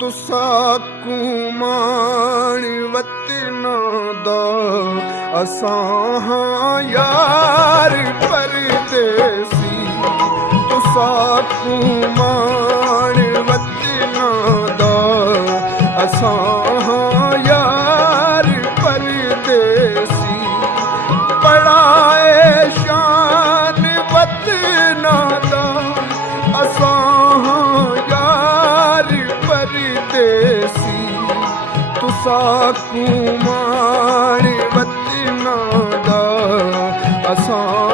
तुसा कुमान वतना दा असां हां यार परदेसी। तुसा कुमान वतना दा असां हां यार परदेसी। बड़ाए शान वतना दा असां हां यार परदेसी। तुसा कुमान वतना दा असां